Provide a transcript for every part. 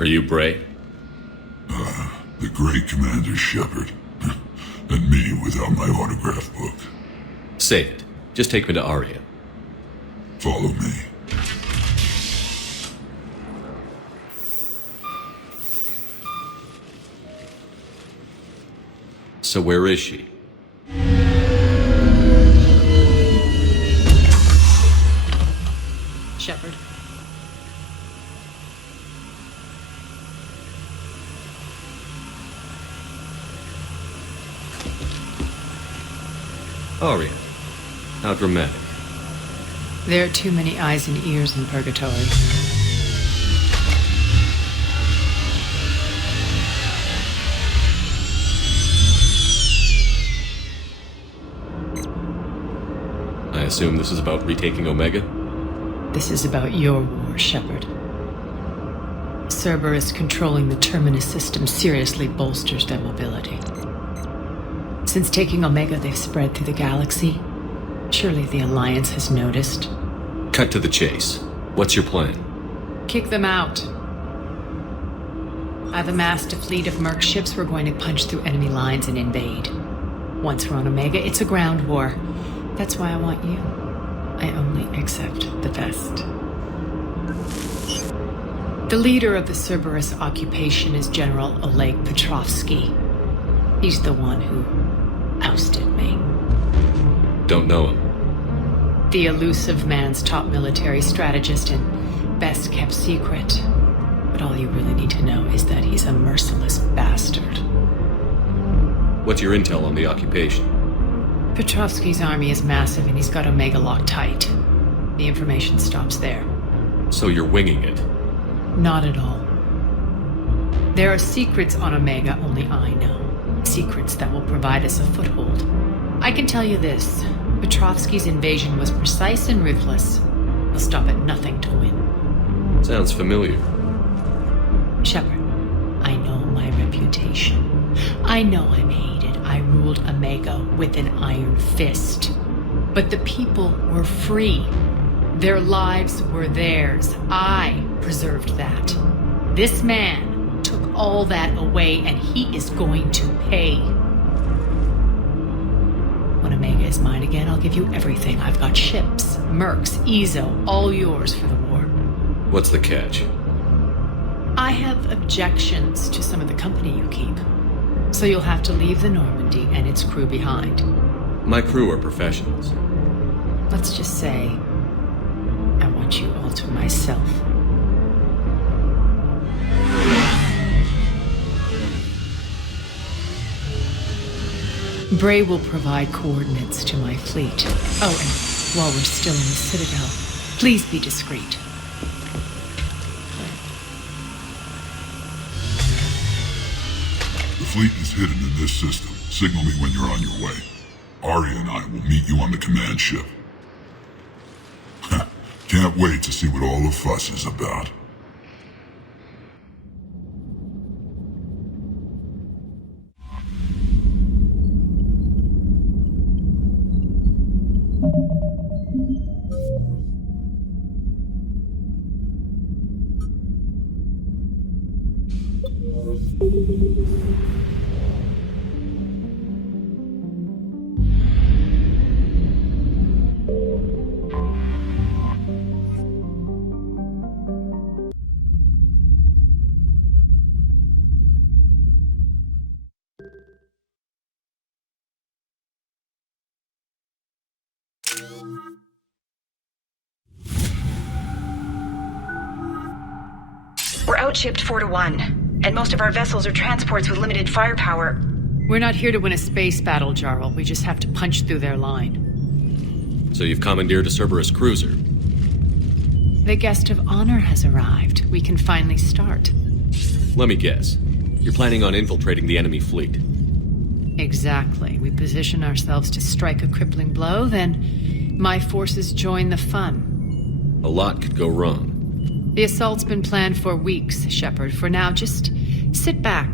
Are you Bray? The great Commander Shepherd. And me without my autograph book. Save it. Just take me to Aria. Follow me. So where is she? Shepherd. Aria. How dramatic. There are too many eyes and ears in purgatory. I assume this is about retaking Omega? This is about your war, Shepherd. Cerberus controlling the Terminus system seriously bolsters their mobility. Since taking Omega, they've spread through the galaxy. Surely the Alliance has noticed. Cut to the chase. What's your plan? Kick them out. I've amassed a fleet of merc ships. We're going to punch through enemy lines and invade. Once we're on Omega, it's a ground war. That's why I want you. I only accept the best. The leader of the Cerberus occupation is General Oleg Petrovsky. He's the one who ousted me. Don't know him. The elusive man's top military strategist and best kept secret. But all you really need to know is that he's a merciless bastard. What's your intel on the occupation? Petrovsky's army is massive and he's got Omega locked tight. The information stops there. So you're winging it? Not at all. There are secrets on Omega only I know. Secrets that will provide us a foothold. I can tell you this. Petrovsky's invasion was precise and ruthless. He'll stop at nothing to win. Sounds familiar. Shepherd, I know my reputation. I know I'm hated. I ruled Omega with an iron fist. But the people were free. Their lives were theirs. I preserved that. This man took all that away, and he is going to pay. When Omega is mine again, I'll give you everything. I've got ships, mercs, Ezo, all yours for the war. What's the catch? I have objections to some of the company you keep. So you'll have to leave the Normandy and its crew behind. My crew are professionals. Let's just say, I want you all to myself. Bray will provide coordinates to my fleet. Oh, and while we're still in the Citadel, please be discreet. The fleet is hidden in this system. Signal me when you're on your way. Arya and I will meet you on the command ship. Can't wait to see what all the fuss is about. We're outshipped 4-1, and most of our vessels are transports with limited firepower. We're not here to win a space battle, Jarl. We just have to punch through their line. So you've commandeered a Cerberus cruiser? The guest of honor has arrived. We can finally start. Let me guess. You're planning on infiltrating the enemy fleet? Exactly. We position ourselves to strike a crippling blow, then my forces join the fun. A lot could go wrong. The assault's been planned for weeks, Shepherd. For now, just sit back.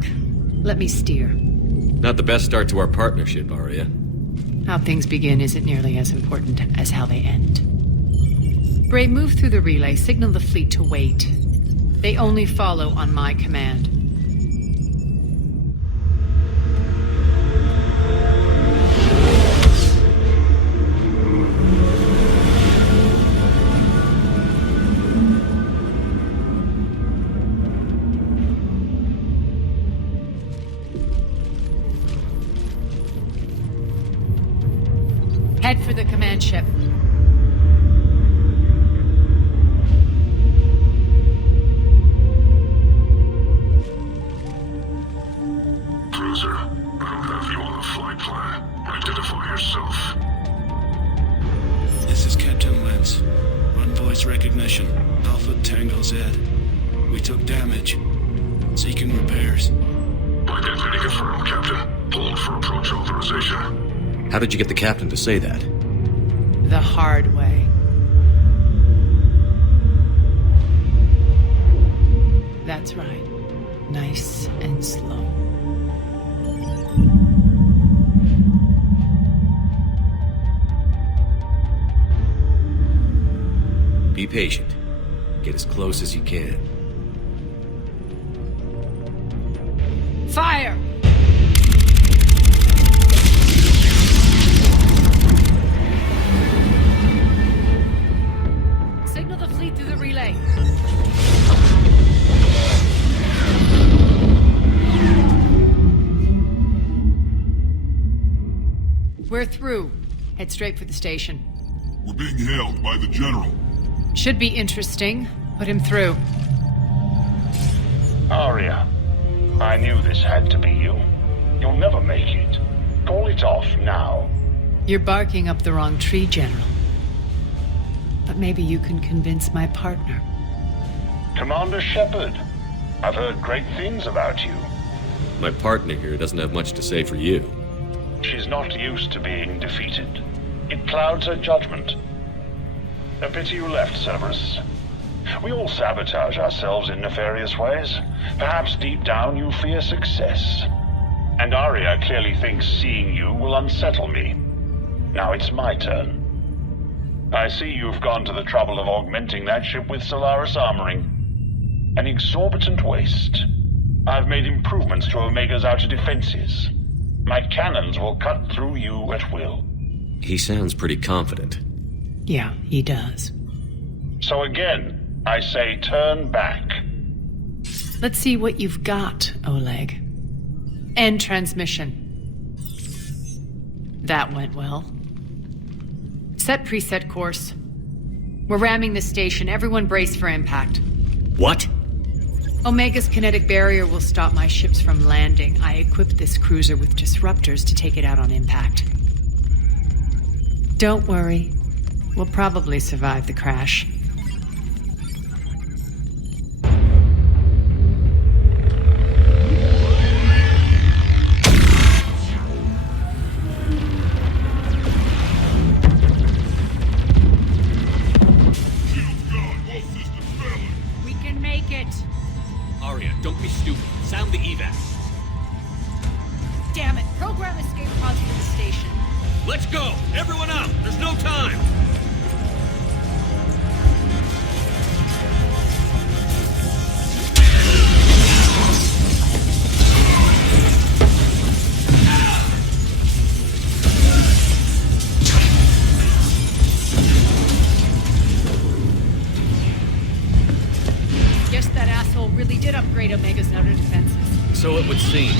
Let me steer. Not the best start to our partnership, Arya. How things begin isn't nearly as important as how they end. Bray, move through the relay. Signal the fleet to wait. They only follow on my command. Head for the command ship. Cruiser, I don't have you on the flight plan. Identify yourself. This is Captain Wentz. Run voice recognition. Alpha Tango Z. We took damage. Seeking repairs. Identity confirmed, Captain. Hold for approach authorization. How did you get the captain to say that? The hard way. That's right. Nice and slow. Be patient. Get as close as you can. Fire! Signal the fleet through the relay. We're through. Head straight for the station. We're being hailed by the General. Should be interesting. Put him through. Arya, I knew this had to be you. You'll never make it. Call it off now. You're barking up the wrong tree, General. But maybe you can convince my partner. Commander Shepard, I've heard great things about you. My partner here doesn't have much to say for you. She's not used to being defeated. It clouds her judgment. A pity you left, Cerberus. We all sabotage ourselves in nefarious ways. Perhaps deep down you fear success. And Arya clearly thinks seeing you will unsettle me. Now it's my turn. I see you've gone to the trouble of augmenting that ship with Solaris armoring. An exorbitant waste. I've made improvements to Omega's outer defenses. My cannons will cut through you at will. He sounds pretty confident. Yeah, he does. So again, I say turn back. Let's see what you've got, Oleg. End transmission. That went well. Set preset course. We're ramming the station. Everyone brace for impact. What? Omega's kinetic barrier will stop my ships from landing. I equipped this cruiser with disruptors to take it out on impact. Don't worry. We'll probably survive the crash. We can make it. Arya, don't be stupid. Sound the evac. Damn it. Program escape pods for the station. Let's go! Everyone out! There's no time! Guess that asshole really did upgrade Omega's outer defenses. So it would seem.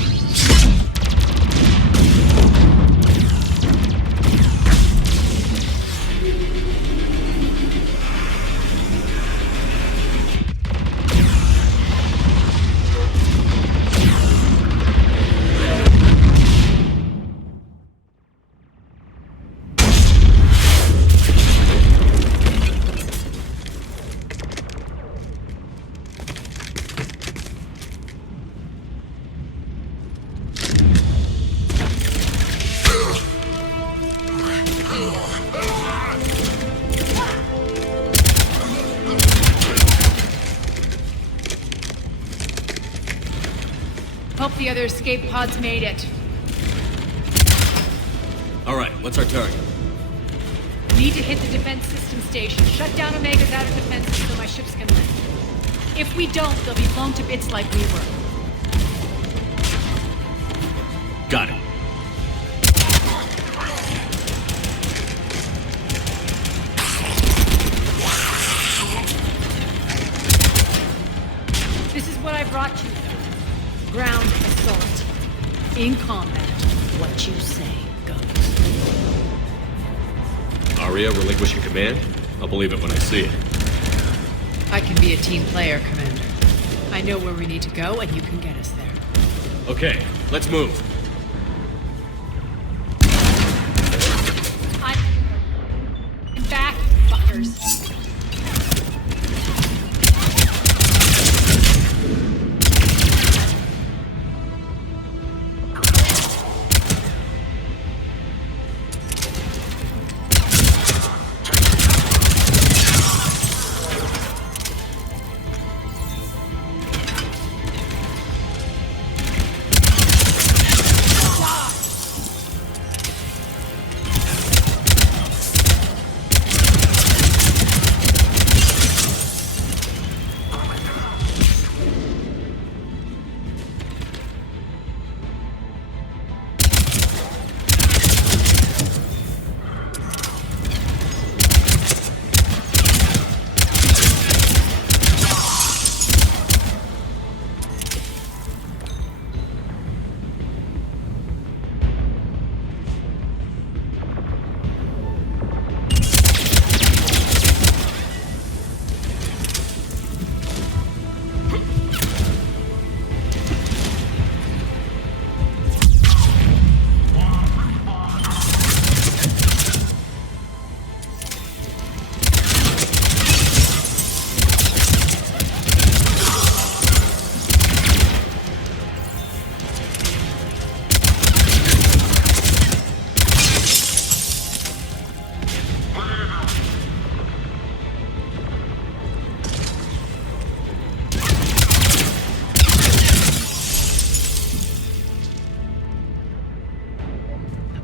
Hope the other escape pods made it. Alright, what's our target? Need to hit the defense system station. Shut down Omega's outer defenses so my ships can land. If we don't, they'll be blown to bits like we were. Got it. This is what I brought you. Ground assault. In combat, what you say goes. Aria relinquishing command? I'll believe it when I see it. I can be a team player, Commander. I know where we need to go, and you can get us there. Okay, let's move. I'm back, fuckers.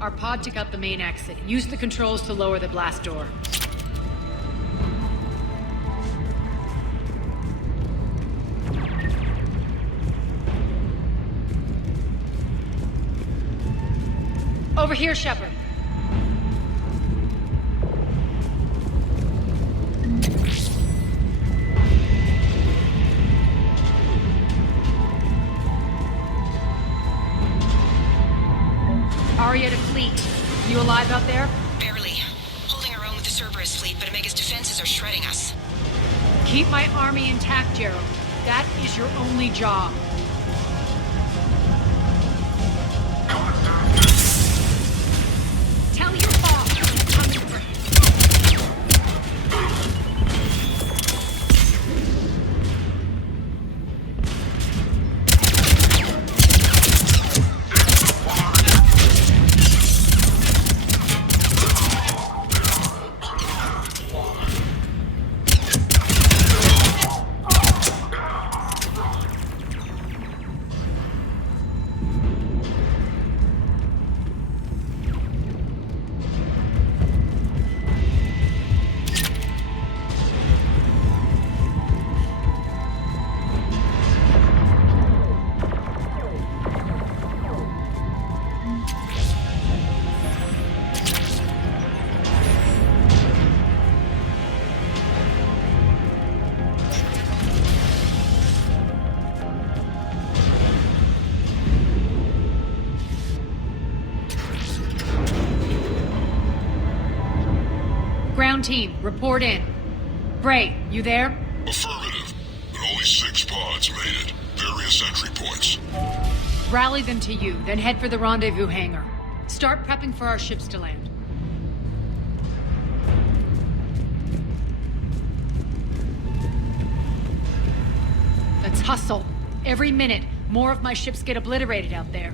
Our pod took out the main exit. Use the controls to lower the blast door. Over here, Shepard. Aria to fleet. You alive out there? Barely. Holding our own with the Cerberus fleet, but Omega's defenses are shredding us. Keep my army intact, Gerald. That is your only job. Tell your boss I'm coming for him. Ground team, report in. Bray, you there? Affirmative, but only 6 pods made it. Various entry points. Rally them to you, then head for the rendezvous hangar. Start prepping for our ships to land. Let's hustle. Every minute, more of my ships get obliterated out there.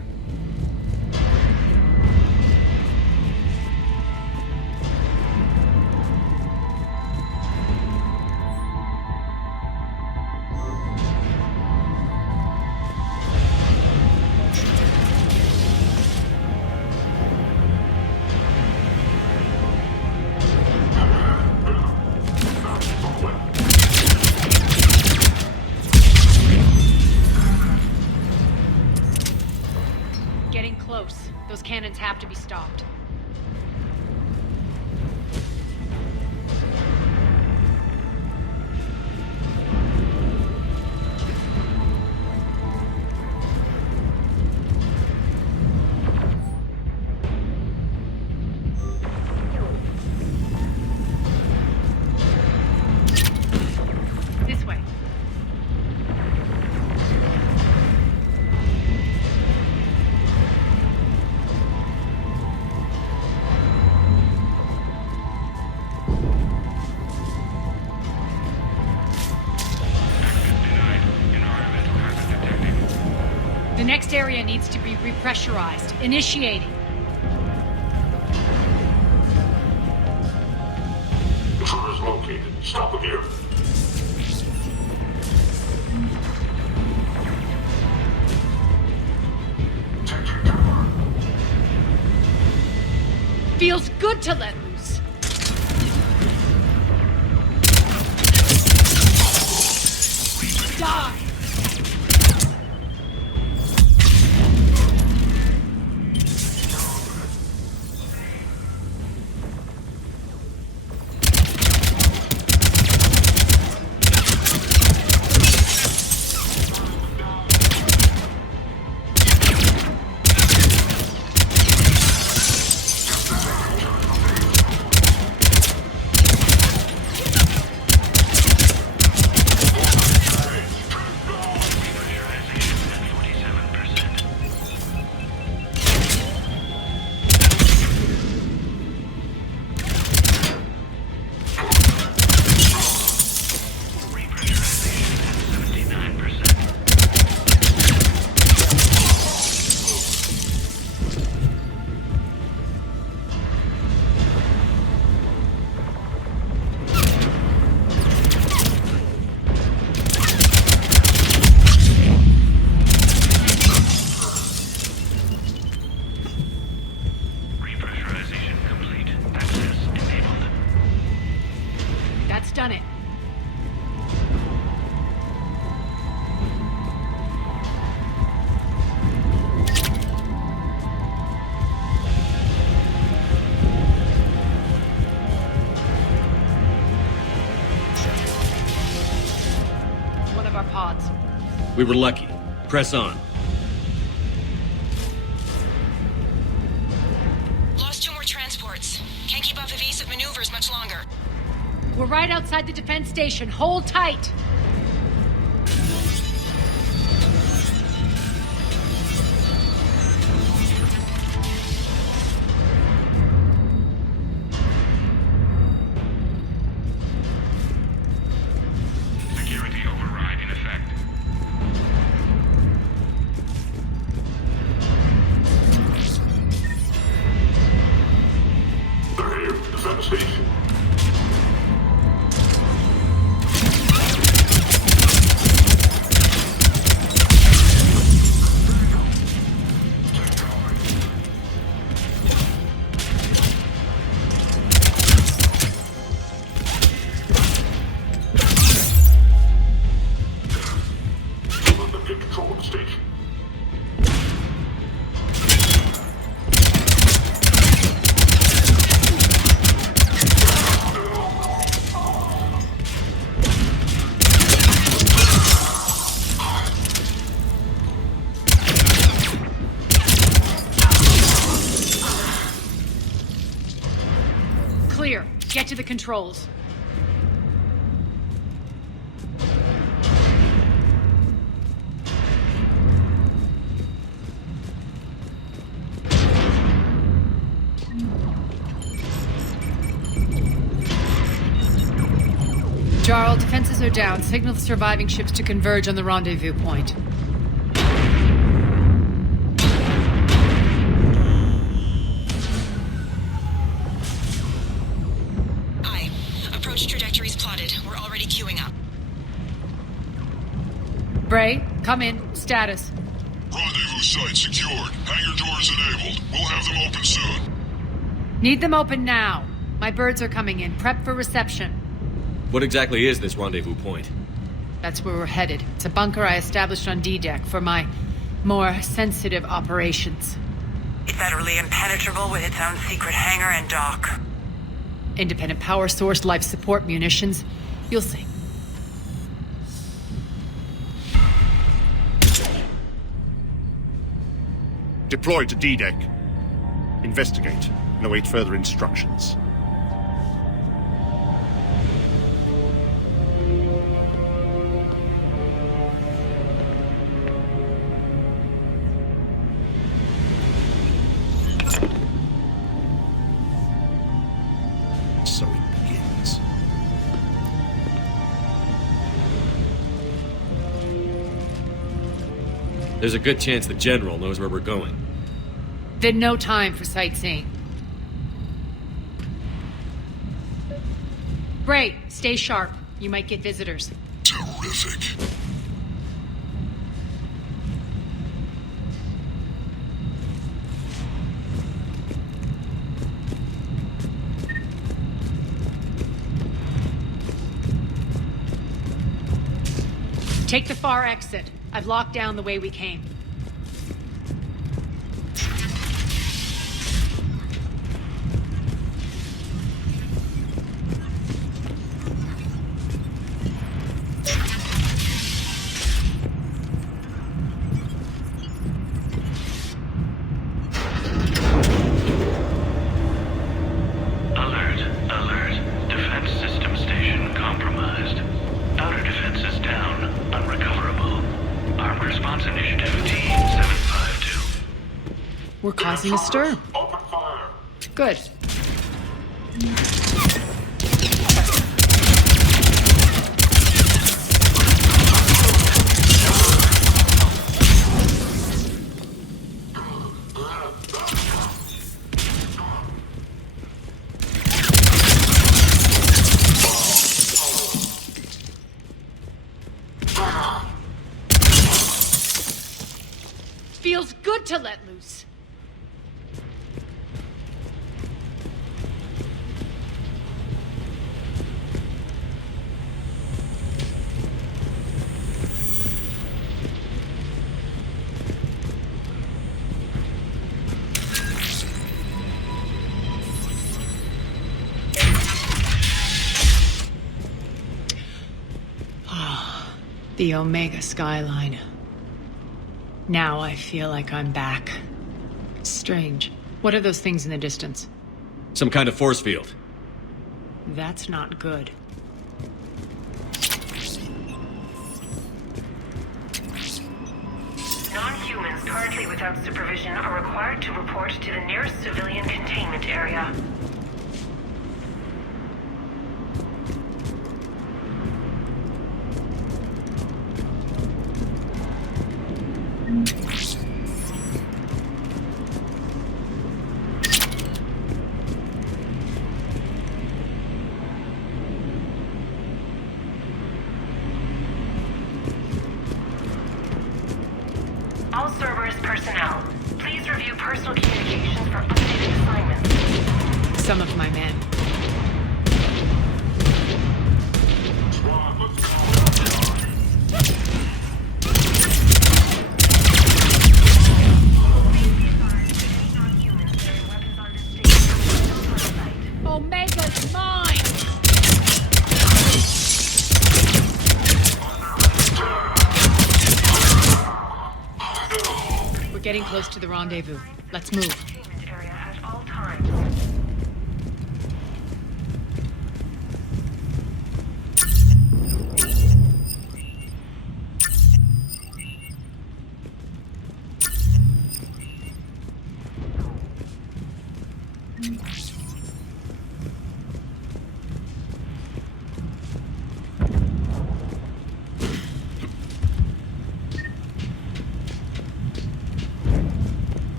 close. Those cannons have to be stopped. This way. The next area needs to be repressurized. Initiating. Intruder's located. Stop him here. Take cover. Feels good to let loose. Die! Done it. One of our pods. We were lucky. Press on. Lost 2 more transports. Can't keep up evasive maneuvers much longer. We're right outside the defense station. Hold tight. Security override in effect. They're here. Defense station. Clear. Get to the controls. Jarl, defenses are down. Signal the surviving ships to converge on the rendezvous point. Aye. Approach trajectories plotted. We're already queuing up. Bray, come in. Status. Rendezvous site secured. Hangar doors enabled. We'll have them open soon. Need them open now. My birds are coming in. Prep for reception. What exactly is this rendezvous point? That's where we're headed. It's a bunker I established on D-Deck for my more sensitive operations. It's utterly impenetrable with its own secret hangar and dock. Independent power source, life support, munitions. You'll see. Deploy to D-Deck. Investigate and await further instructions. So it begins. There's a good chance the General knows where we're going. Then no time for sightseeing. Bray, stay sharp. You might get visitors. Terrific. Take the far exit. I've locked down the way we came. Alert, alert. Defense system station compromised. Outer defenses down, unrecoverable. Armed response initiative T-752. We're causing a stir. Open fire. Good. Feels good to let loose. The Omega skyline. Now I feel like I'm back. Strange. What are those things in the distance? Some kind of force field. That's not good. Non-humans currently without supervision are required to report to the nearest civilian containment area. All Cerberus personnel, please review personal communications for updated assignments. Some of my men. Omega's mine! We're getting close to the rendezvous. Let's move. Containment area at all times.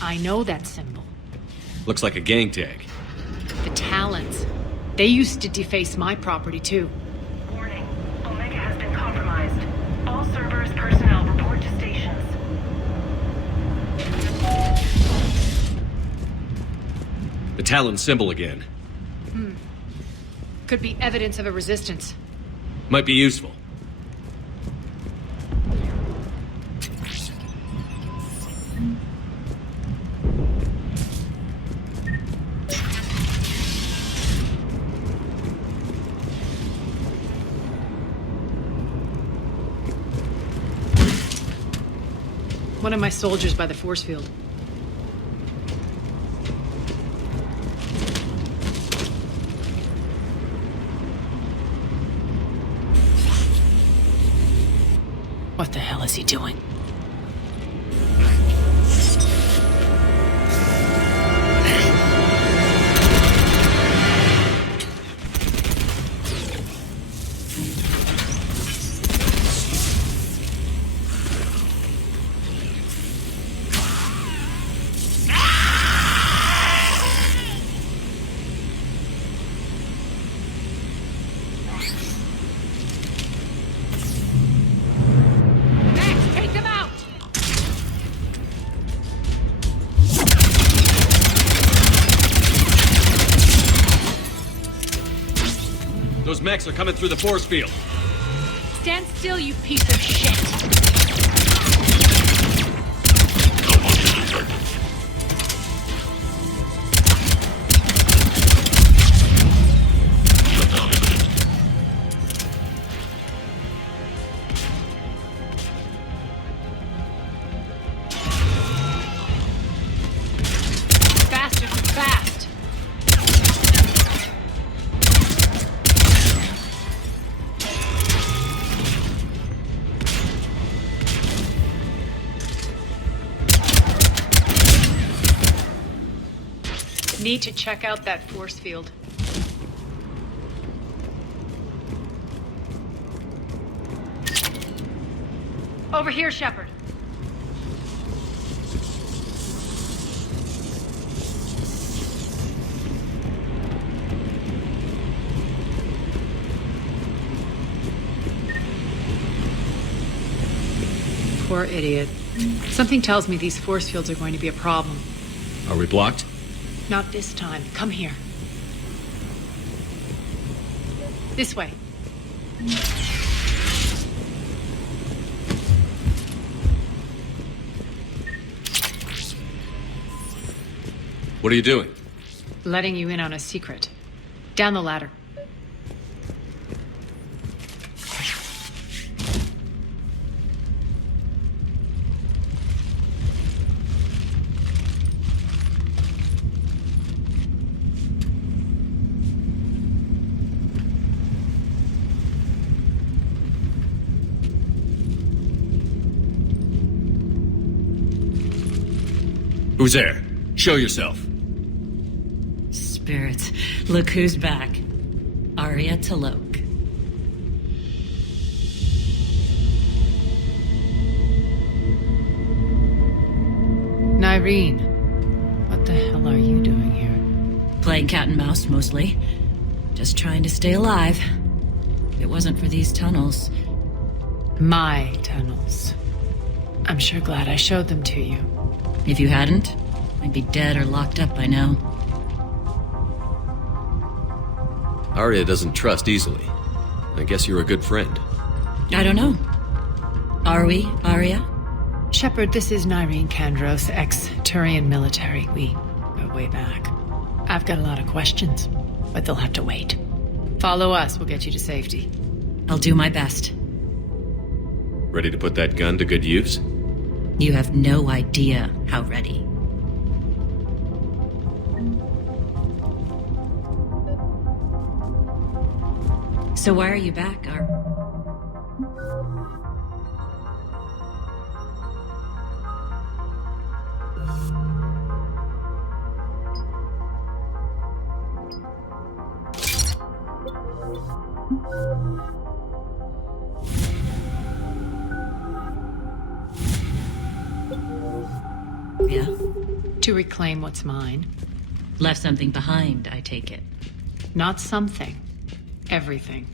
I know that symbol. Looks like a gang tag. The Talons. They used to deface my property too. Warning. Omega has been compromised. All Cerberus personnel report to stations. Talon symbol again. Could be evidence of a resistance. Might be useful. One of my soldiers by the force field. What the hell is he doing? Those mechs are coming through the force field. Stand still, you piece of shit! Faster, fast! Need to check out that force field. Over here, Shepard. Poor idiot. Something tells me these force fields are going to be a problem. Are we blocked? Not this time. Come here. This way. What are you doing? Letting you in on a secret. Down the ladder. Who's there? Show yourself. Spirits, look who's back. Arya Talok. Nyreen, what the hell are you doing here? Playing cat and mouse, mostly. Just trying to stay alive. If it wasn't for these tunnels. My tunnels. I'm sure glad I showed them to you. If you hadn't, I'd be dead or locked up by now. Arya doesn't trust easily. I guess you're a good friend. I don't know. Are we, Arya? Shepard, this is Nyreen Kandros, ex-Turian military. We go way back. I've got a lot of questions, but they'll have to wait. Follow us, we'll get you to safety. I'll do my best. Ready to put that gun to good use? You have no idea how ready. So why are you back, Yeah? To reclaim what's mine. Left something behind, I take it. Not something. Everything.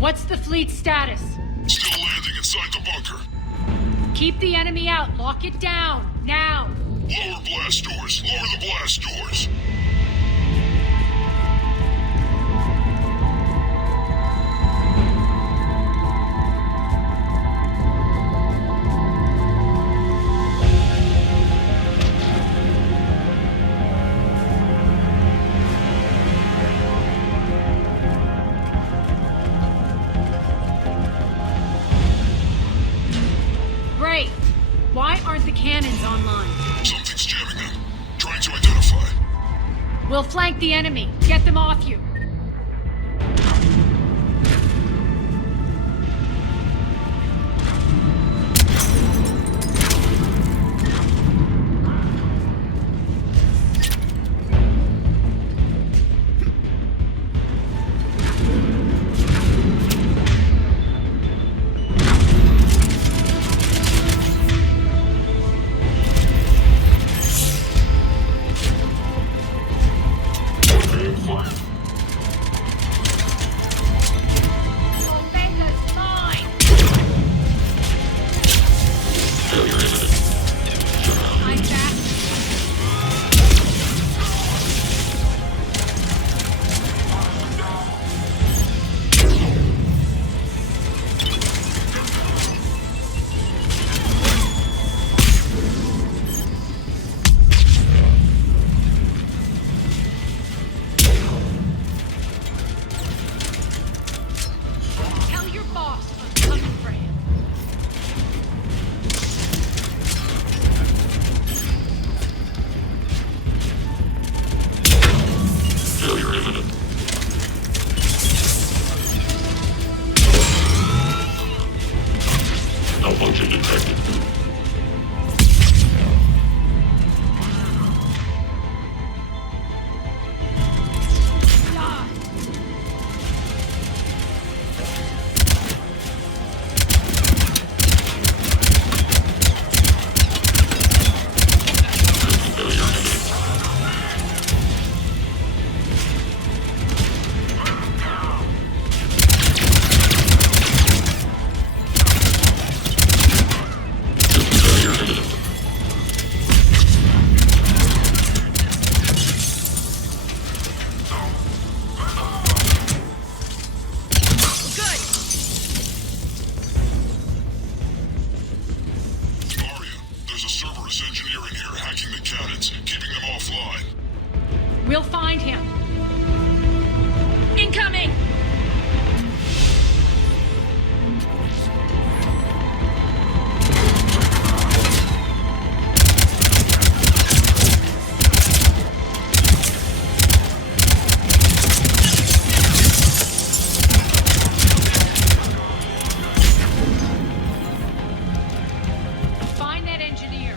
What's the fleet's status? Still landing inside the bunker. Keep the enemy out. Lock it down. Now. Lower blast doors. Lower the blast doors. Great. Why aren't the cannons online? Something's jamming them. Trying to identify. We'll flank the enemy. Get them off you. Omega's mine. I'm back. Tell your boss I'm coming for him. Malfunction detected. Die. Aria, there's a Cerberus engineer in here hacking the cannons, keeping them offline. We'll find him. Incoming! Find that engineer.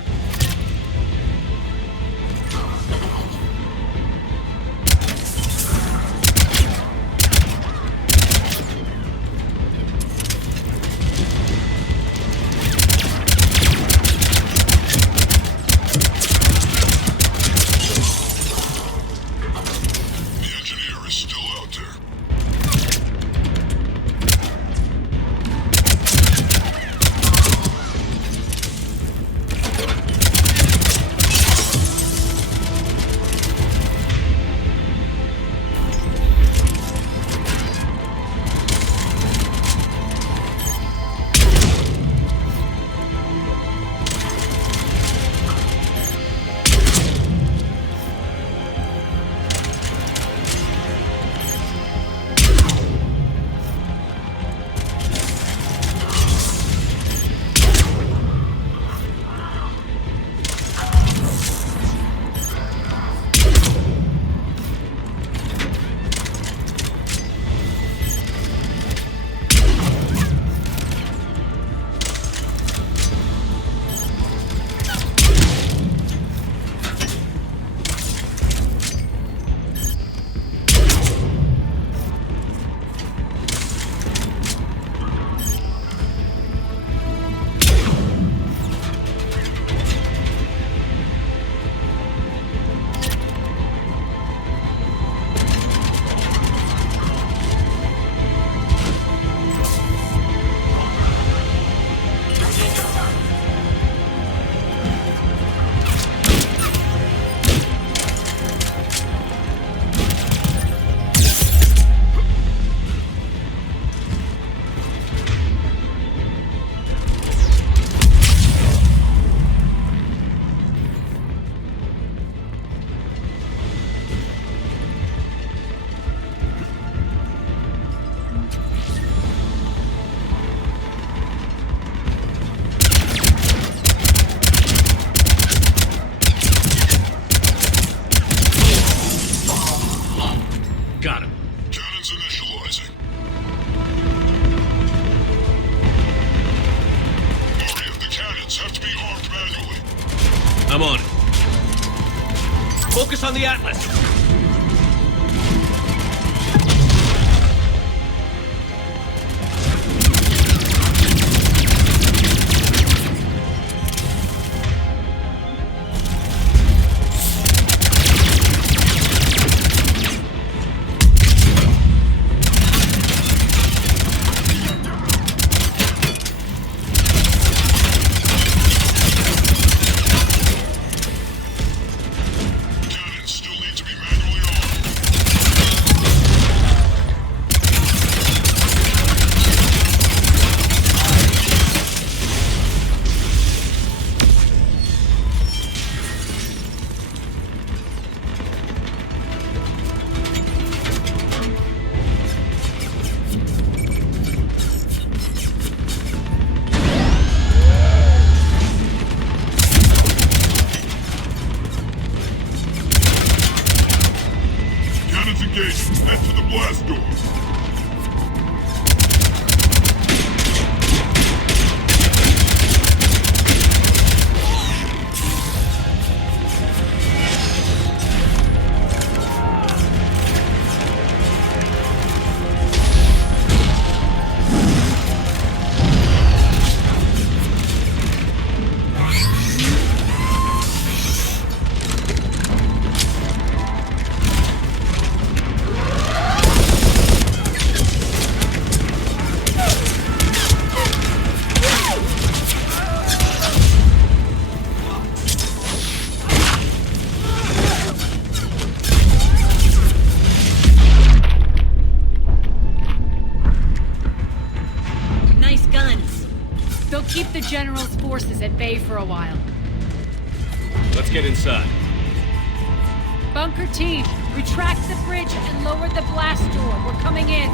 I'm on it. Focus on the Atlas. Head to the blast door. Keep the General's forces at bay for a while. Let's get inside. Bunker team, retract the bridge and lower the blast door. We're coming in.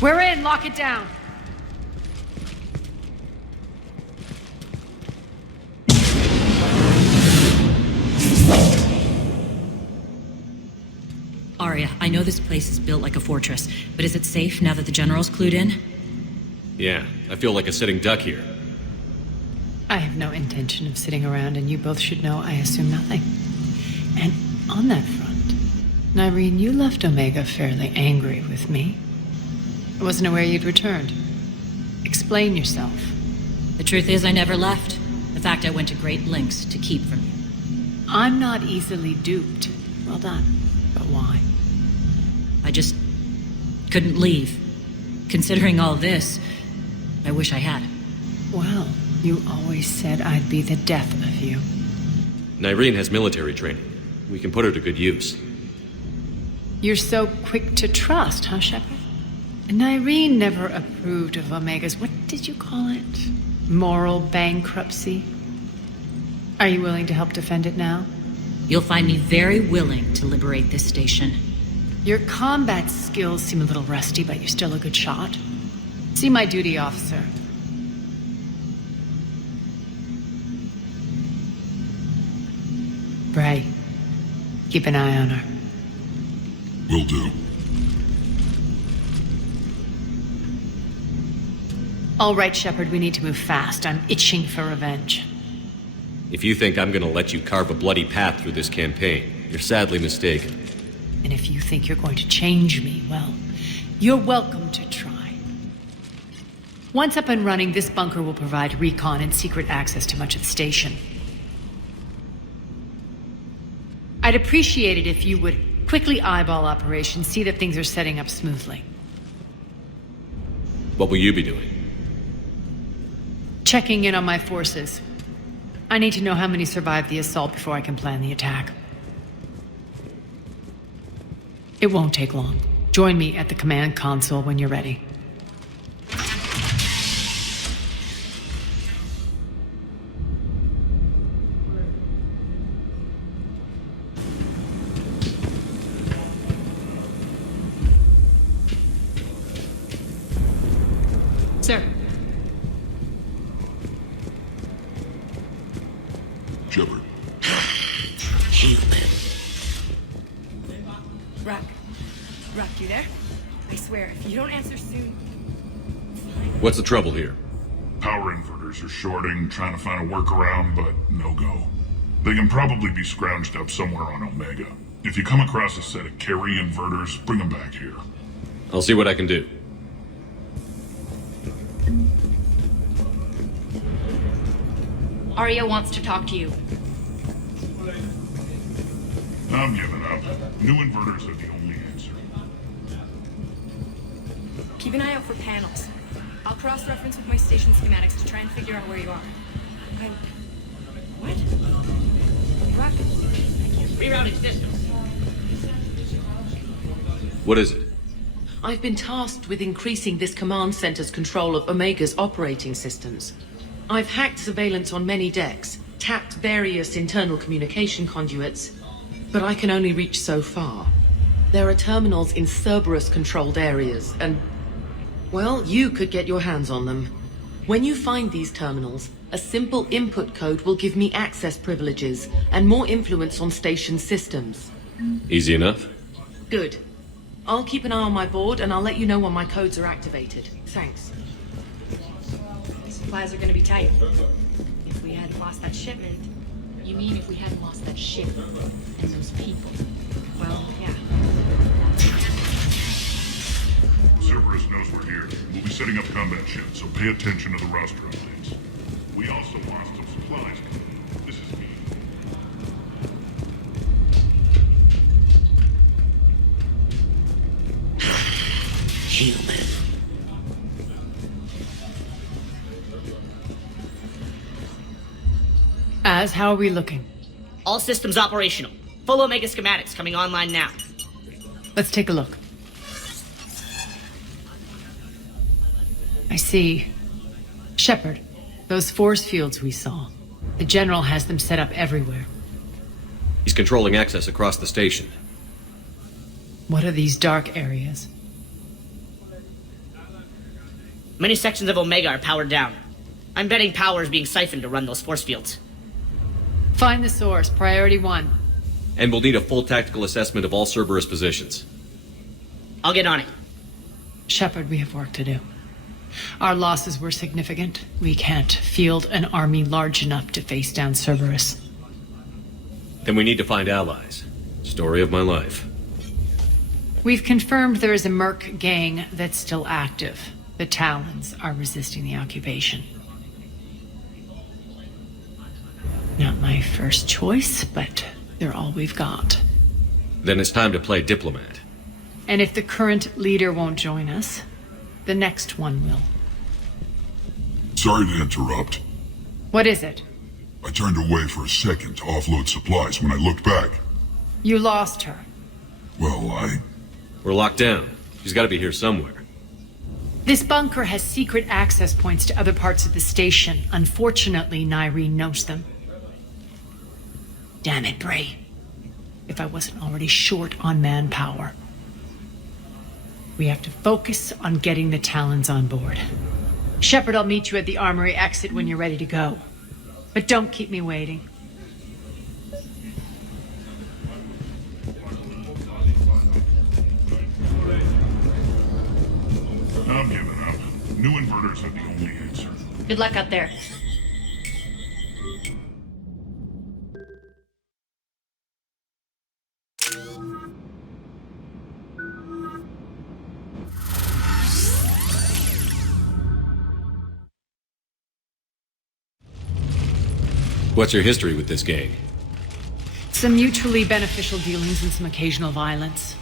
We're in, lock it down. Arya, I know this place is built like a fortress, but is it safe now that the General's clued in? Yeah, I feel like a sitting duck here. I have no intention of sitting around, and you both should know I assume nothing. And on that front, Nyreen, you left Omega fairly angry with me. I wasn't aware you'd returned. Explain yourself. The truth is, I never left. In fact, I went to great lengths to keep from you. I'm not easily duped. Well done. But why? I just couldn't leave. Considering all this, I wish I had. Well, you always said I'd be the death of you. Nyreen has military training. We can put her to good use. You're so quick to trust, huh, Shepard? Nyreen never approved of Omega's, what did you call it? Moral bankruptcy? Are you willing to help defend it now? You'll find me very willing to liberate this station. Your combat skills seem a little rusty, but you're still a good shot. See my duty officer. Bray, keep an eye on her. Will do. All right, Shepard, we need to move fast. I'm itching for revenge. If you think I'm gonna let you carve a bloody path through this campaign, you're sadly mistaken. And if you think you're going to change me, well, you're welcome to try. Once up and running, this bunker will provide recon and secret access to much of the station. I'd appreciate it if you would quickly eyeball operations, see that things are setting up smoothly. What will you be doing? Checking in on my forces. I need to know how many survived the assault before I can plan the attack. It won't take long. Join me at the command console when you're ready. you don't answer soon... What's the trouble here? Power inverters are shorting, trying to find a workaround, but no go. They can probably be scrounged up somewhere on Omega. If you come across a set of carry inverters, bring them back here. I'll see what I can do. Arya wants to talk to you. I'm giving up. New inverters are the only answer. Keep an eye out for panels. I'll cross-reference with my station schematics to try and figure out where you are. What? Rerouting systems. What is it? I've been tasked with increasing this command center's control of Omega's operating systems. I've hacked surveillance on many decks, tapped various internal communication conduits, but I can only reach so far. There are terminals in Cerberus-controlled areas, and, well, you could get your hands on them. When you find these terminals, a simple input code will give me access privileges and more influence on station systems. Easy enough? Good. I'll keep an eye on my board, and I'll let you know when my codes are activated. Thanks. Supplies are gonna be tight. If we hadn't lost that shipment... You mean if we hadn't lost that ship and those people? Well, yeah. Cerberus knows we're here. We'll be setting up combat ships, so pay attention to the roster updates. We also lost some supplies. This is me. Human. Az, how are we looking? All systems operational. Full Omega schematics coming online now. Let's take a look. I see. Shepard, those force fields we saw. The General has them set up everywhere. He's controlling access across the station. What are these dark areas? Many sections of Omega are powered down. I'm betting power is being siphoned to run those force fields. Find the source, priority 1. And we'll need a full tactical assessment of all Cerberus positions. I'll get on it. Shepard, we have work to do. Our losses were significant. We can't field an army large enough to face down Cerberus. Then we need to find allies. Story of my life. We've confirmed there is a Merc gang that's still active. The Talons are resisting the occupation. Not my first choice, but they're all we've got. Then it's time to play diplomat. And if the current leader won't join us, the next one will. Sorry to interrupt. What is it? I turned away for a second to offload supplies. When I looked back... You lost her. Well, We're locked down. She's got to be here somewhere. This bunker has secret access points to other parts of the station. Unfortunately, Nyreen knows them. Damn it, Bray. If I wasn't already short on manpower. We have to focus on getting the Talons on board. Shepard, I'll meet you at the armory exit when you're ready to go. But don't keep me waiting. I'm giving up. New inverters are the only answer. Good luck out there. What's your history with this gang? Some mutually beneficial dealings and some occasional violence.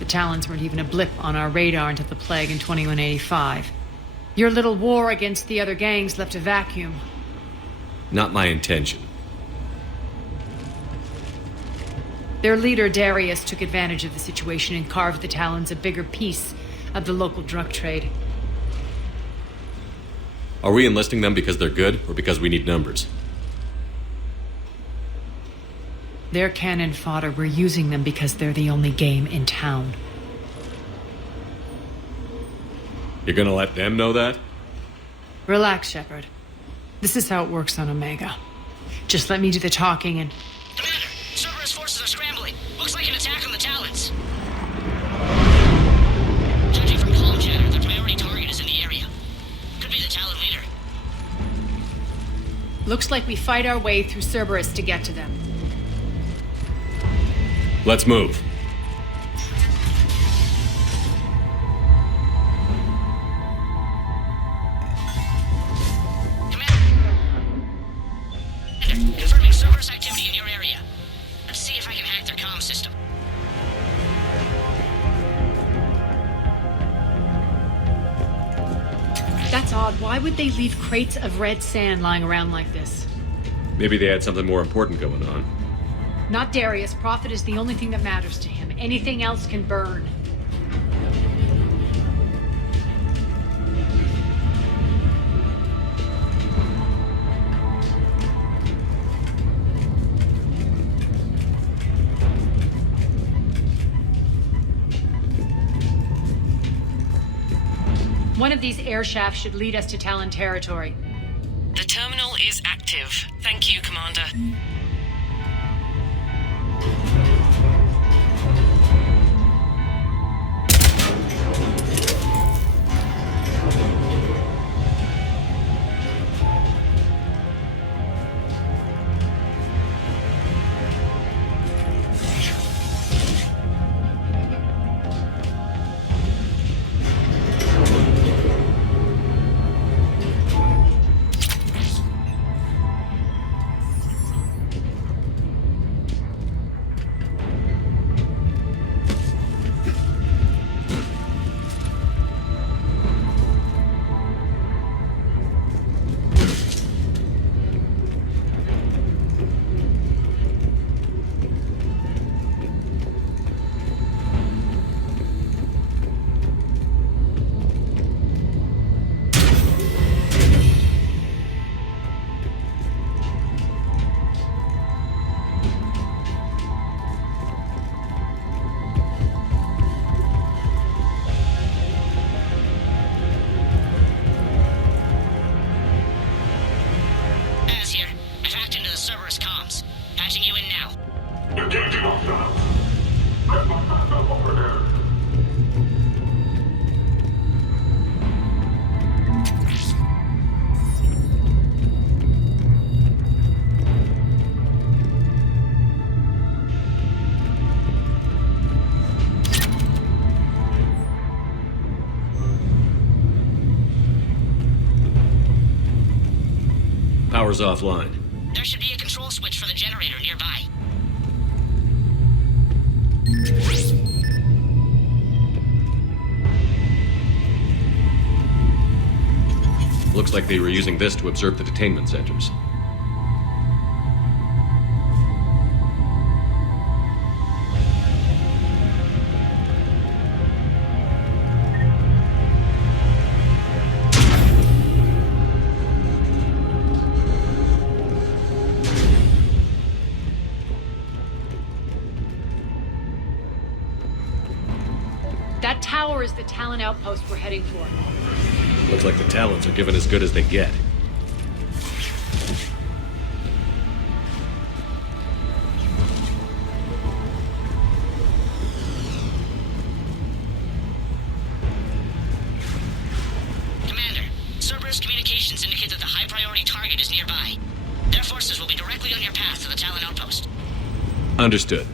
The Talons weren't even a blip on our radar until the plague in 2185. Your little war against the other gangs left a vacuum. Not my intention. Their leader, Darius, took advantage of the situation and carved the Talons a bigger piece of the local drug trade. Are we enlisting them because they're good, or because we need numbers? They're cannon fodder. We're using them because they're the only game in town. You're gonna let them know that? Relax, Shepard. This is how it works on Omega. Just let me do the talking and... Commander, Cerberus forces are scrambling. Looks like an attack on the Talons. Judging from Looks like we fight our way through Cerberus to get to them. Let's move. Confirming Cerberus activity in your area. Let's see if I can hack their comm system. That's odd. Why would they leave crates of red sand lying around like this? Maybe they had something more important going on. Not Darius. Profit is the only thing that matters to him. Anything else can burn. One of these air shafts should lead us to Talon territory. The terminal is active. Thank you, Commander. Power's offline. There should be a control switch for the generator nearby. Looks like they were using this to observe the detainment centers. That tower is the Talon outpost we're heading for. Looks like the Talons are given as good as they get. Commander, Cerberus communications indicate that the high-priority target is nearby. Their forces will be directly on your path to the Talon outpost. Understood.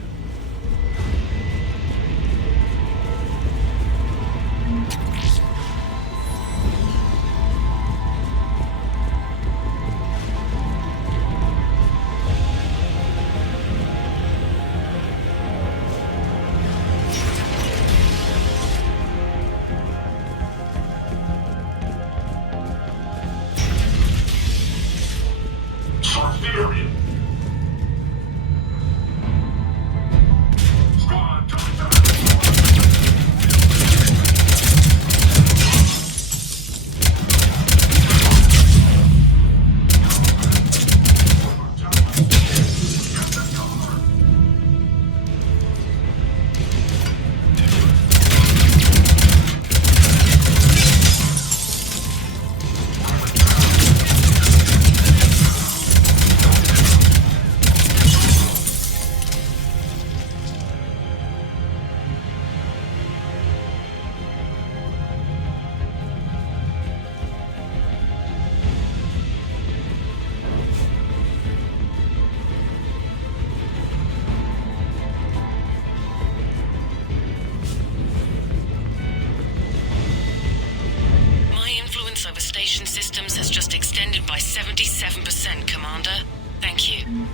57%, Commander. Thank you.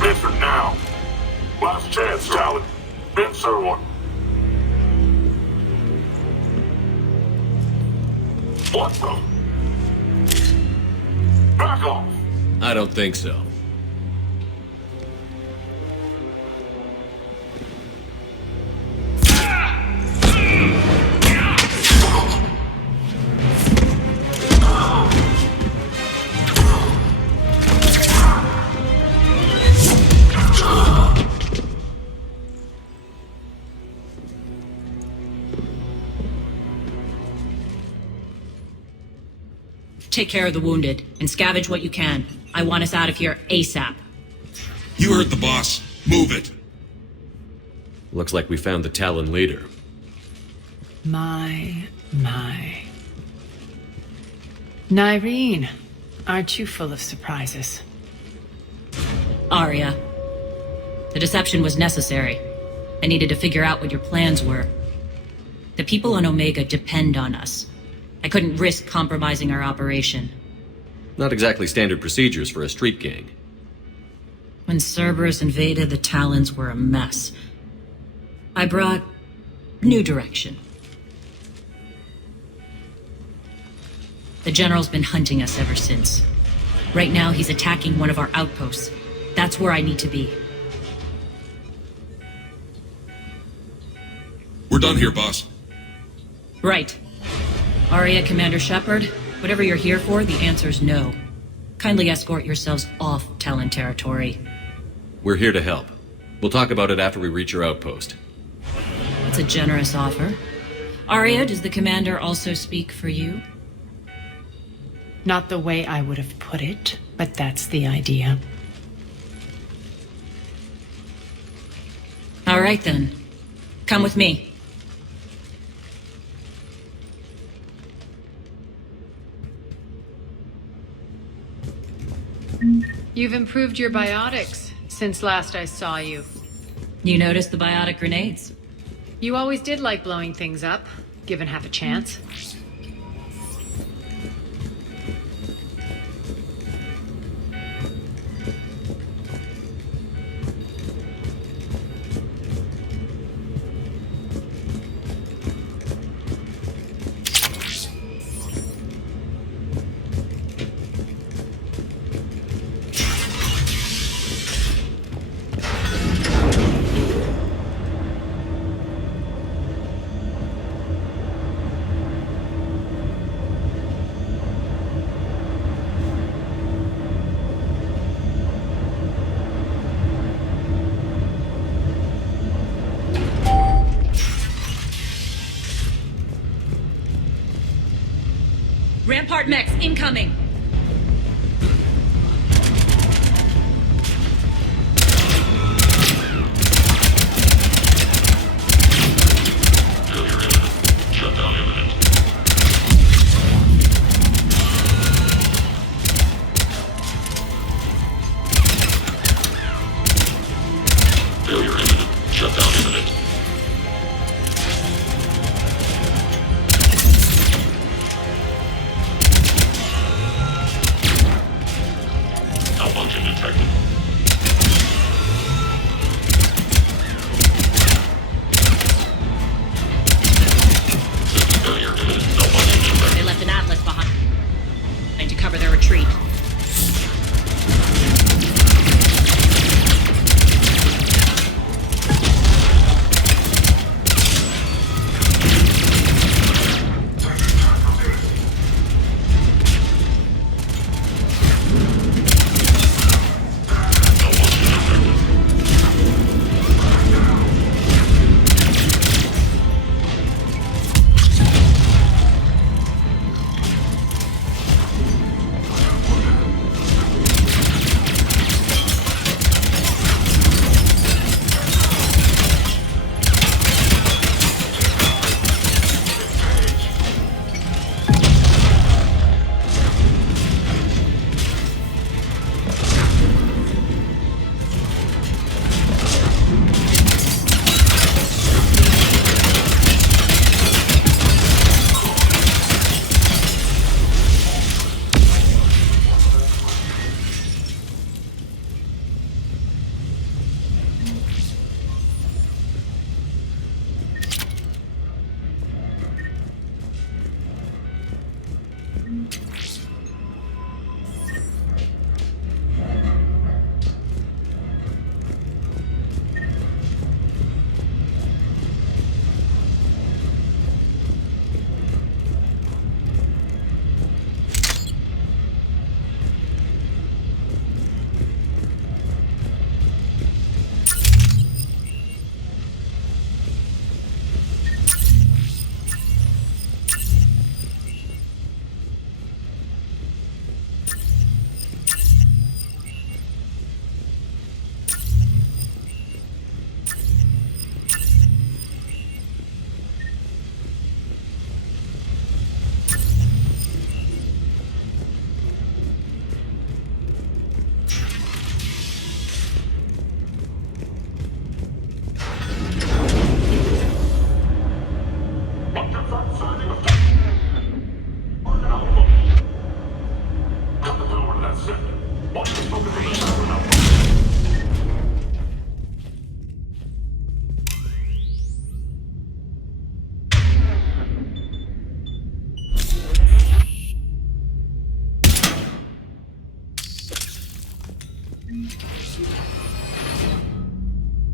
Answer now. Last chance, Talon. Answer one. What the? Back off. I don't think so. Take care of the wounded, and scavenge what you can. I want us out of here ASAP. You heard the boss. Move it. Looks like we found the Talon leader. My. Nyreen, aren't you full of surprises? Arya. The deception was necessary. I needed to figure out what your plans were. The people on Omega depend on us. I couldn't risk compromising our operation. Not exactly standard procedures for a street gang. When Cerberus invaded, the Talons were a mess. I brought new direction. The General's been hunting us ever since. Right now, he's attacking one of our outposts. That's where I need to be. We're done here, boss. Right. Arya, Commander Shepard, whatever you're here for, the answer's no. Kindly escort yourselves off Talon territory. We're here to help. We'll talk about it after we reach your outpost. It's a generous offer. Arya, does the Commander also speak for you? Not the way I would have put it, but that's the idea. All right, then. Come with me. You've improved your biotics since last I saw you. You noticed the biotic grenades? You always did like blowing things up, given half a chance. Rampart mechs incoming! Shutdown imminent. Failure imminent. Shutdown imminent.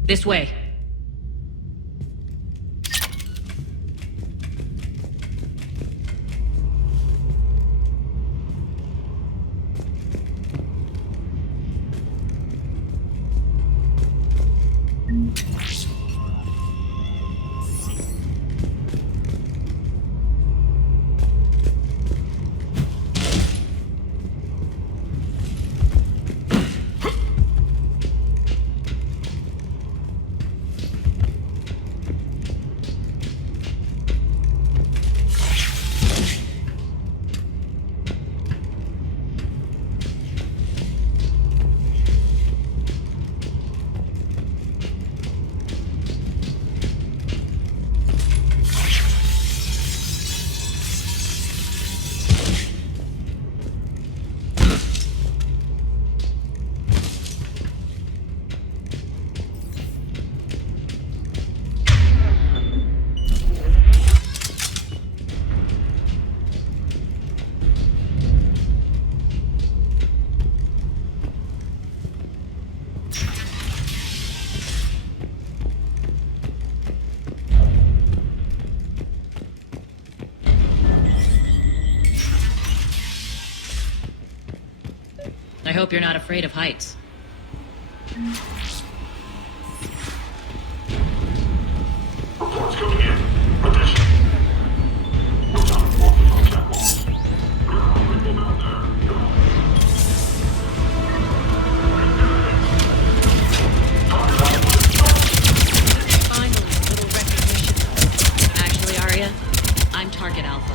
This way. I hope you're not afraid of heights. Reports coming in. Attention. What's on the walk on catwalks? There are people down there. Finally, a little recognition. Actually, Arya, I'm Target Alpha.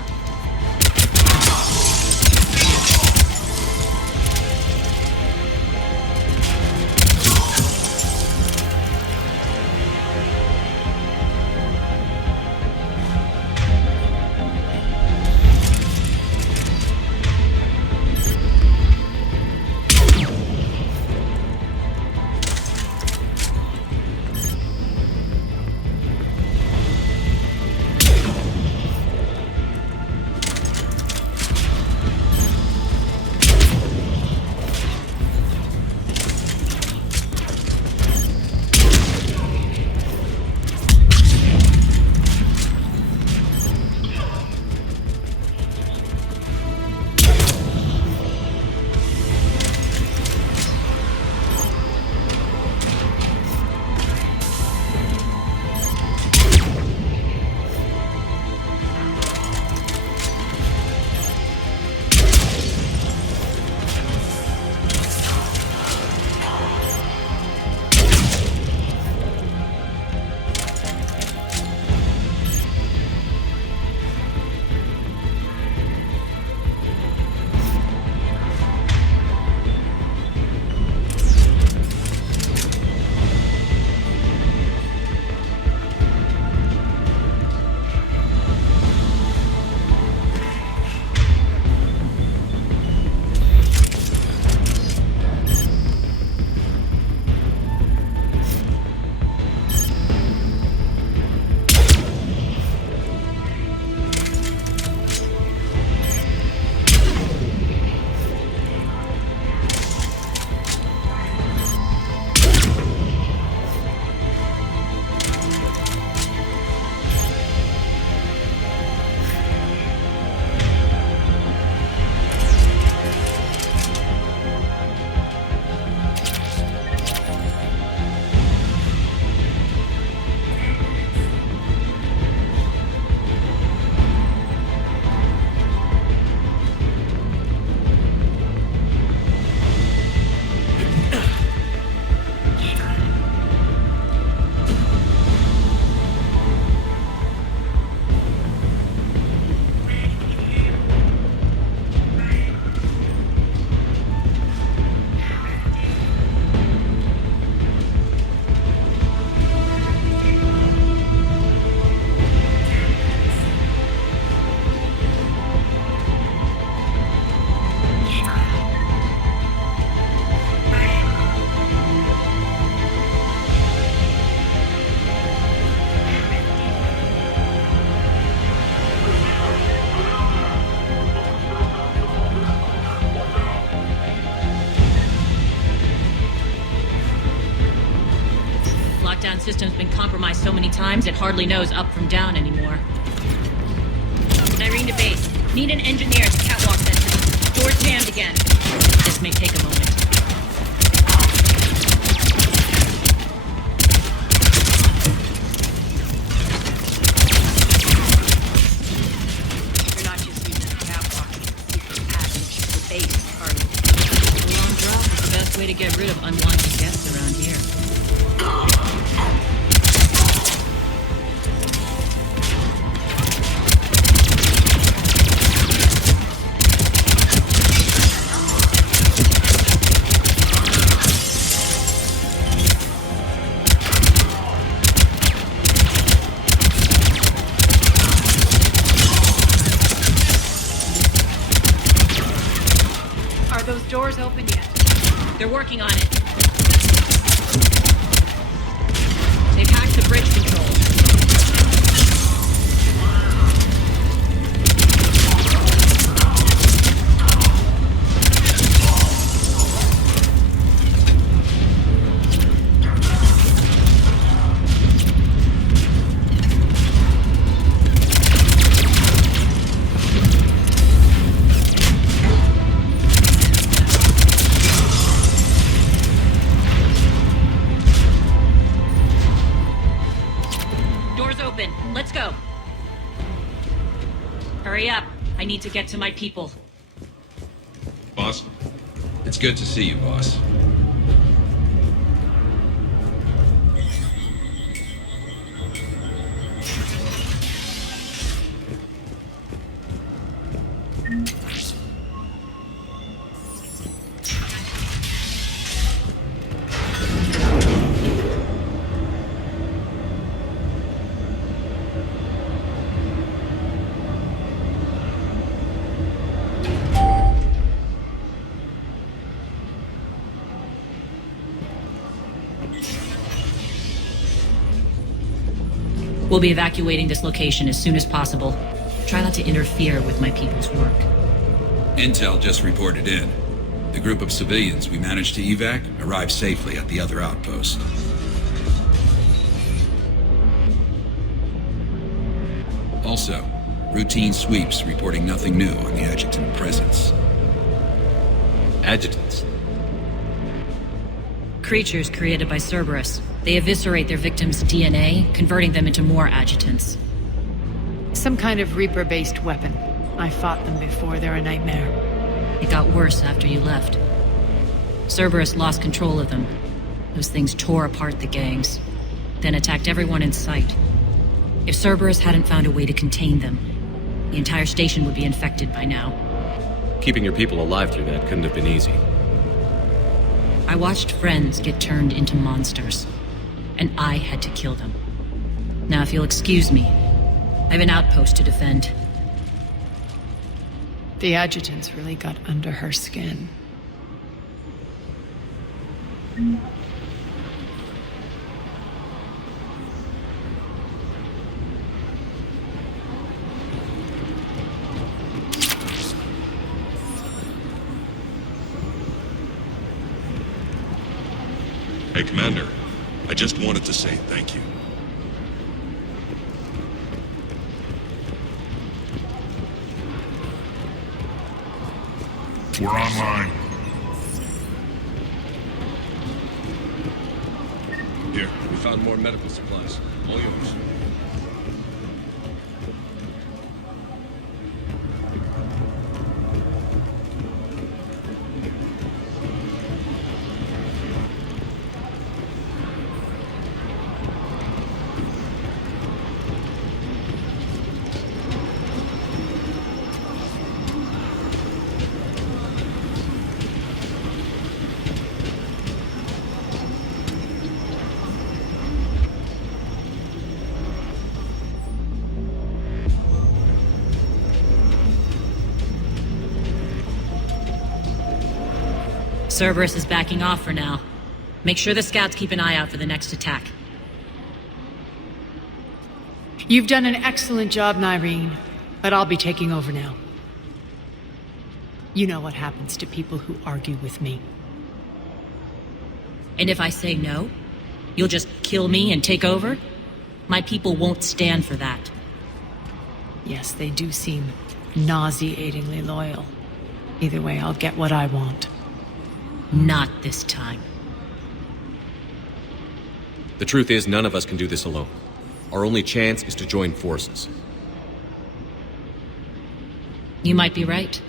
system's been compromised so many times it hardly knows up from down anymore. Irene to base. Need an engineer at the catwalk center. Door's jammed again. This may take a moment. You're not just using the catwalk as a secret passage to the base, are you? A long drop is the best way to get rid of unwanted guests around here. Are those doors open yet? They're working on it. They've hacked the bridge controls. Let's go. Hurry up. I need to get to my people. Boss? It's good to see you, boss. We'll be evacuating this location as soon as possible. Try not to interfere with my people's work. Intel just reported in. The group of civilians we managed to evac arrived safely at the other outpost. Also, routine sweeps reporting nothing new on the adjutant presence. Adjutants? Creatures created by Cerberus. They eviscerate their victims' DNA, converting them into more adjutants. Some kind of Reaper-based weapon. I fought them before, they're a nightmare. It got worse after you left. Cerberus lost control of them. Those things tore apart the gangs, then attacked everyone in sight. If Cerberus hadn't found a way to contain them, the entire station would be infected by now. Keeping your people alive through that couldn't have been easy. I watched friends get turned into monsters, and I had to kill them. Now, if you'll excuse me, I have an outpost to defend. The adjutants really got under her skin. Hey, Commander. I just wanted to say thank you. We're online. Here, we found more medical supplies. All yours. Cerberus is backing off for now. Make sure the scouts keep an eye out for the next attack. You've done an excellent job, Nyreen, but I'll be taking over now. You know what happens to people who argue with me. And if I say no? You'll just kill me and take over? My people won't stand for that. Yes, they do seem nauseatingly loyal. Either way, I'll get what I want. Not this time. The truth is, none of us can do this alone. Our only chance is to join forces. You might be right,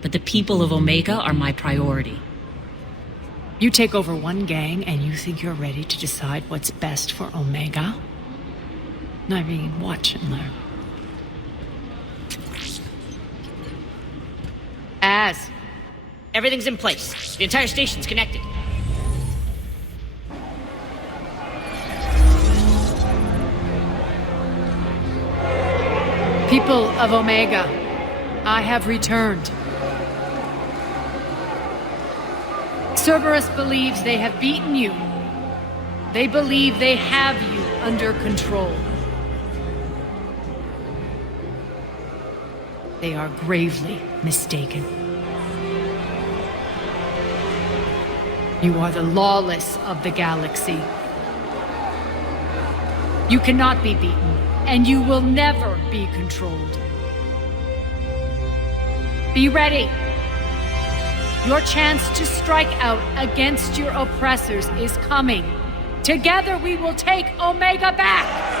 but the people of Omega are my priority. You take over one gang and you think you're ready to decide what's best for Omega? Nyreen, watch and learn. Everything's in place. The entire station's connected. People of Omega, I have returned. Cerberus believes they have beaten you. They believe they have you under control. They are gravely mistaken. You are the lawless of the galaxy. You cannot be beaten, and you will never be controlled. Be ready. Your chance to strike out against your oppressors is coming. Together we will take Omega back!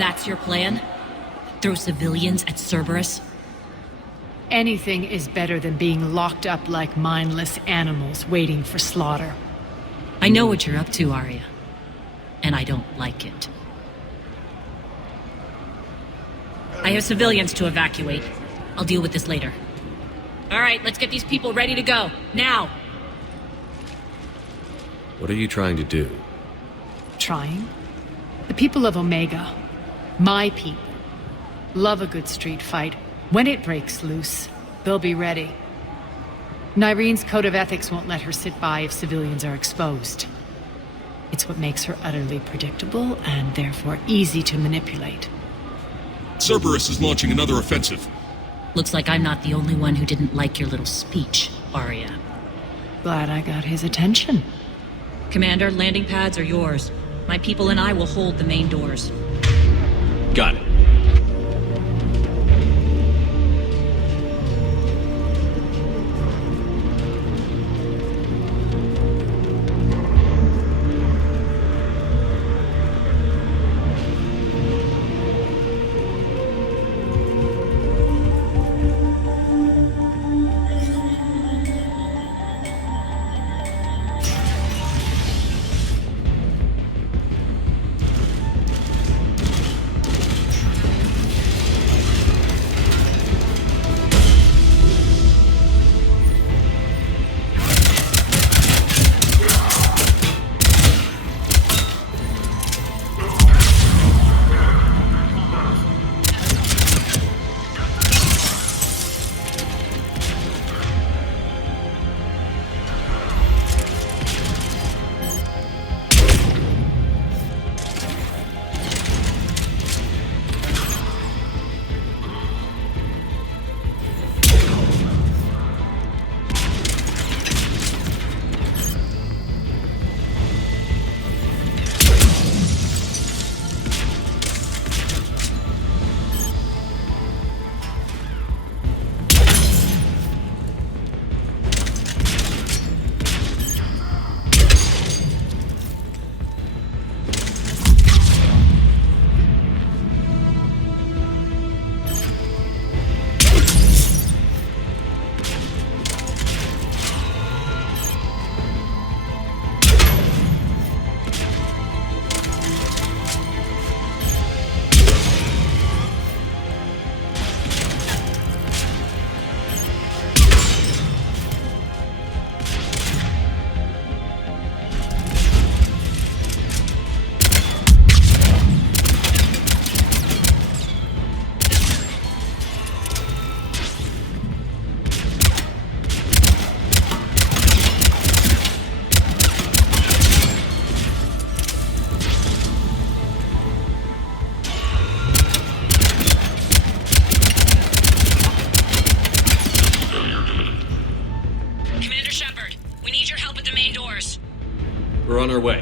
That's your plan? Throw civilians at Cerberus? Anything is better than being locked up like mindless animals waiting for slaughter. I know what you're up to, Arya. And I don't like it. I have civilians to evacuate. I'll deal with this later. All right, let's get these people ready to go. Now! What are you trying to do? Trying? The people of Omega, my people, love a good street fight. When it breaks loose, they'll be ready. Nyreen's code of ethics won't let her sit by if civilians are exposed. It's what makes her utterly predictable and therefore easy to manipulate. Cerberus is launching another offensive. Looks like I'm not the only one who didn't like your little speech, Arya. Glad I got his attention. Commander, landing pads are yours. My people and I will hold the main doors. Got it. We're on our way.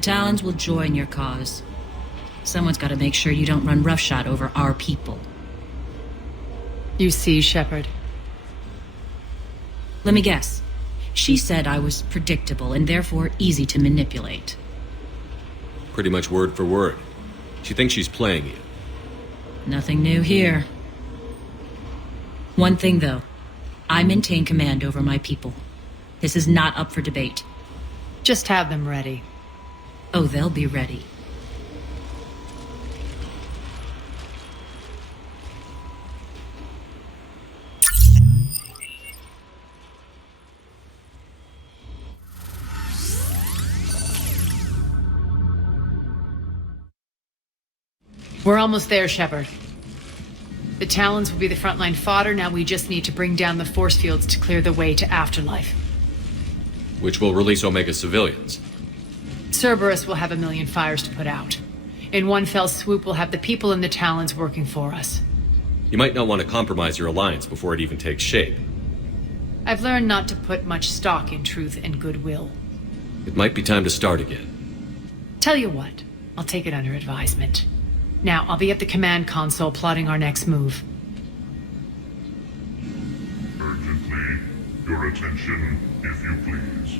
The Talons will join your cause. Someone's got to make sure you don't run roughshod over our people. You see, Shepard? Let me guess. She said I was predictable and therefore easy to manipulate. Pretty much word for word. She thinks she's playing you. Nothing new here. One thing, though. I maintain command over my people. This is not up for debate. Just have them ready. Oh, they'll be ready. We're almost there, Shepard. The Talons will be the frontline fodder. Now we just need to bring down the force fields to clear the way to Afterlife. Which will release Omega civilians. Cerberus will have 1,000,000 fires to put out. In one fell swoop, we'll have the people in the Talons working for us. You might not want to compromise your alliance before it even takes shape. I've learned not to put much stock in truth and goodwill. It might be time to start again. Tell you what, I'll take it under advisement. Now, I'll be at the command console plotting our next move. Urgently, your attention, if you please.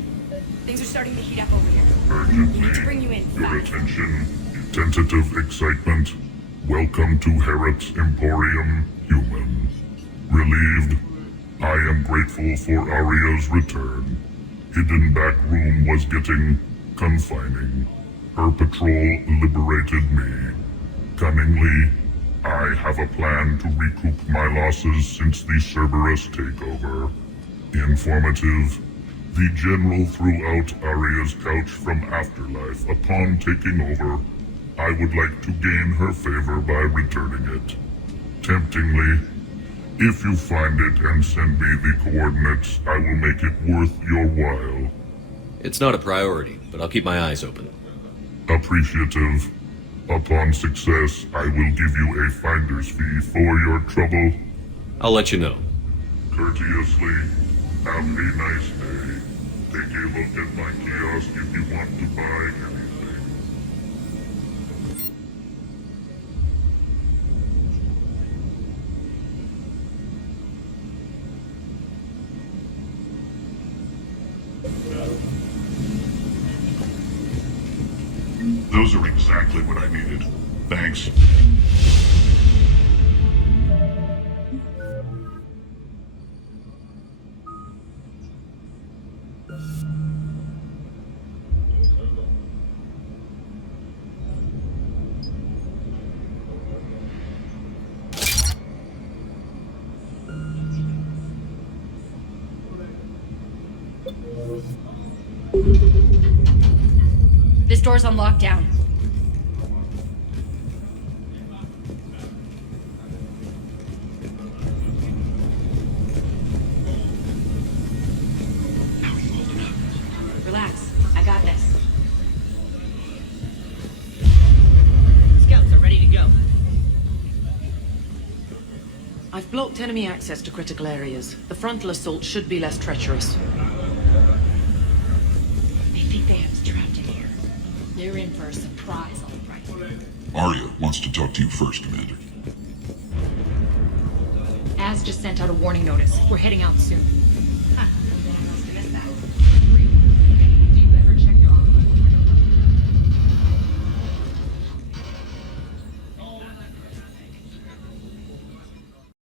Things are starting to heat up over here. Urgently, We need to bring you in. your attention, tentative excitement. Welcome to Herod's Emporium, human. Relieved, I am grateful for Aria's return. Hidden back room was getting confining. Her patrol liberated me. Cunningly, I have a plan to recoup my losses since the Cerberus takeover. Informative, the general threw out Aria's couch from Afterlife upon taking over. I would like to gain her favor by returning it. Temptingly, if you find it and send me the coordinates, I will make it worth your while. It's not a priority, but I'll keep my eyes open. Appreciative. Upon success, I will give you a finder's fee for your trouble. I'll let you know. Courteously, have a nice day. Take a look at my kiosk if you want to buy anything. Those are exactly what I needed. Thanks. This door's on lockdown. Relax. I got this. Scouts are ready to go. I've blocked enemy access to critical areas. The frontal assault should be less treacherous. They think they have us trapped in here. They're in for a surprise, all right. Arya wants to talk to you first, Commander. Az just sent out a warning notice. We're heading out soon.